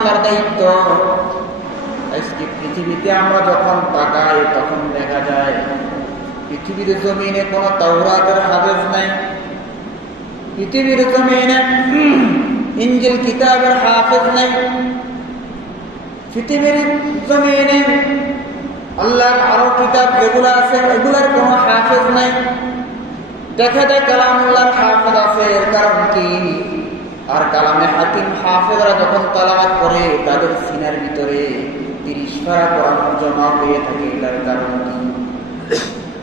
দায়িত্ব। আজকে পৃথিবীতে আমরা যখন তাকাই তখন দেখা যায় পৃথিবীর জমিনে কোনো তাওরাতের হাদিস নাই, পৃথিবীর জমিনে ইনজিল কিতাবের হাফেজ নাই, পৃথিবীর জমিনে আল্লাহর আরো কিতাব যেগুলো আছে এগুলার কোনো হাফেজ নাই। দেখা যায় কালামুল্লাহর হাফেজ আছে, এর কারণ কি? আর কালামে হাকিম হাফেজরা যখন তেলাওয়াত করে তাদের সিনার ভিতরে 30 পারা কোরআন জমা হয়ে থাকে। এটার কারণ কি?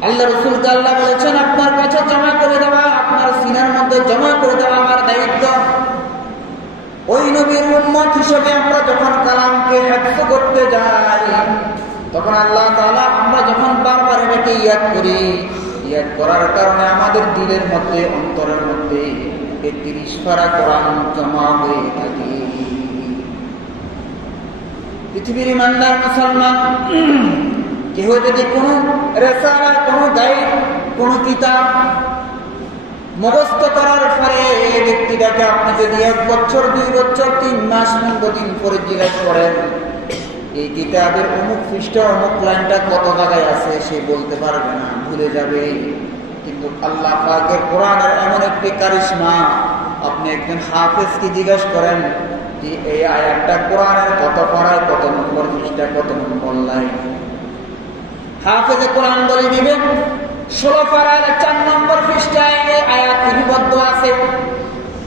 আল্লাহ রাসূলকে আল্লাহ বলেছেন আপনার কাছে জমা করে দেওয়া, আপনার সিনার মধ্যে জমা করে দেওয়া আমার দায়িত্ব। ওই নবীর উম্মত হিসেবে আমরা যখন কালামকে হিফজ করতে যাই তখন আল্লাহ তাআলা আমরা যখন বারবার এটাকে ইয়াদ করি, ইয়াদ করার কারণে আমাদের দিলের মধ্যে অন্তরের মধ্যে 30 পারা কোরআন জমা হয়ে থাকে। পৃথিবীর ইমানদার মুসলমান কেউ যদি কোনো রেসালা, কোনো গাইড, কোনো কিতাব মুখস্থ করার পরে এই ব্যক্তিটাকে আপনি যদি 1 বছর 2 বছর 3 মাস 15 দিন পরে জিজ্ঞাসা করেন এই কিতাবের অমুক পৃষ্ঠা অমুক লাইনটা কত জায়গায় আছে, সে বলতে পারবে না, ভুলে যাবে। কিন্তু আল্লাহ পাকের কোরআনের এমন একটি কারিশমা, আপনি একজন হাফেজকে জিজ্ঞাসা করেন যে এই আয়াতটা কোরআনের কত পারায় কত নম্বর পৃষ্ঠা কত নম্বর লাইন, হাফেজে কোরআন বলে দিবেন 16 পারার 4 নম্বর পৃষ্ঠায় এই আয়াত লিপিবদ্ধ আছে,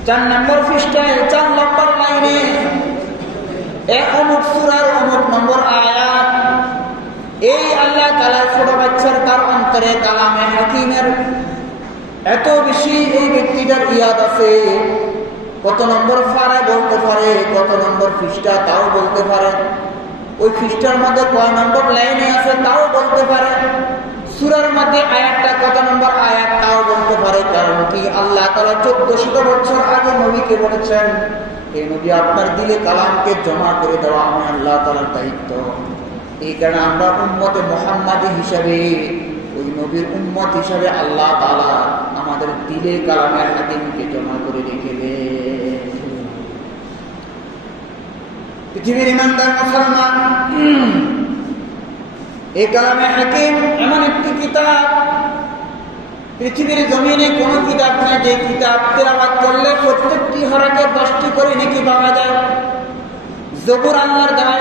4 নম্বর পৃষ্ঠায় 4 নম্বর লাইনে অমুক সূরার অমুক নম্বর আয়াত। এই আল্লাহ তাআলা ছোট বাচ্চার তার অন্তরে কালামে হাকিমের এত বেশি এই ব্যক্তিটার ইয়াদ আছে, কত নম্বর পারায় বলতে পারে, কত নম্বর পৃষ্ঠা তাও বলতে পারে, ওই পৃষ্ঠার মধ্যে কয় নম্বর লাইনে আছে তাও বলতে পারে, সূরার মধ্যে আয়াতটা কত নম্বর আয়াত তাও বলতে পারে। কারণ কি? আল্লাহ তাআলা 1400 বছর আগে নবীকে বলেছেন এই নবী আপনার দিলে কালামকে জমা করে দেওয়া আমি আল্লাহ তাআলার দায়িত্ব। এই কারণে আমরা উম্মতে মুহাম্মাদি হিসাবে, ওই নবীর উম্মত হিসাবে আল্লাহ তাআলা আমাদের দিলে কালামের হাকিমকে জমা করে রেখে দেন। পৃথিবীর ইমানদার মুসলমান, এই কালামে হাকিম এমন একটি কিতাব, পৃথিবীর জমিনে কোন কিতাব নাই যে কিতাব তেলাওয়াত করলে প্রত্যেকটি হরফে 10টি করে নেকি পাওয়া যায়। জবুর আল্লাহর দেওয়া,